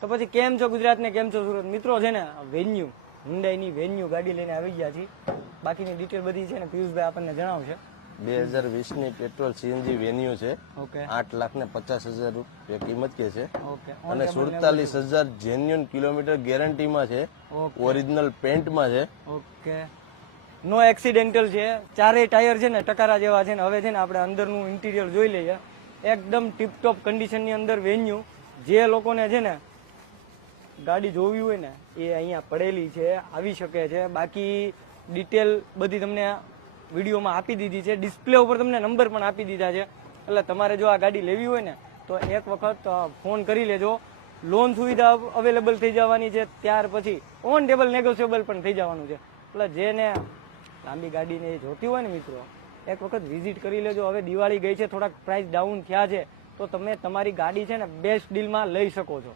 તો પછી કેમ છો ગુજરાત ને કેમ છો સુરત? મિત્રો છે ને વેન્યુ હુન્ડાઈની વેન્યુ ગાડી લઈને આવી ગયા છીએ. બાકીની ડિટેલ બધી છે ને પિયુષભાઈ આપણને જણાવશે. 2020ની પેટ્રોલ સીએનજી વેન્યુ છે. ઓકે 8,50,000 રૂપિયા કિંમત કે છે ઓકે અને 47,000 જેન્યુન કિલોમીટર ગેરંટીમાં છે. ઓરિજિનલ પેન્ટમાં છે. ઓકે નો એક્સિડેન્ટલ છે. ચારેય ટાયર છે ને ટકારા જેવા છે ને. હવે છે ને આપણે અંદરનું ઇન્ટિરિયર જોઈ લઈએ. એકદમ ટીપટોપ કન્ડિશનની અંદર વેન્યુ. જે લોકોને છે ને ગાડી જોવી હોય ને એ અહીંયા પડેલી છે, આવી શકે છે. બાકી ડિટેલ બધી તમને વિડીયોમાં આપી દીધી છે. ડિસ્પ્લે ઉપર તમને નંબર પણ આપી દીધા છે. એટલે તમારે જો આ ગાડી લેવી હોય ને તો એક વખત ફોન કરી લેજો. લોન સુવિધા અવેલેબલ થઈ જવાની છે. ત્યાર પછી ઓન ટેબલ નેગોશિયેબલ પણ થઈ જવાનું છે. એટલે જેને લાંબી ગાડીને જોતી હોય ને મિત્રો એક વખત વિઝિટ કરી લેજો. હવે દિવાળી ગઈ છે, થોડાક પ્રાઇસ ડાઉન થયા છે તો તમે તમારી ગાડી છે ને બેસ્ટ ડીલમાં લઈ શકો છો.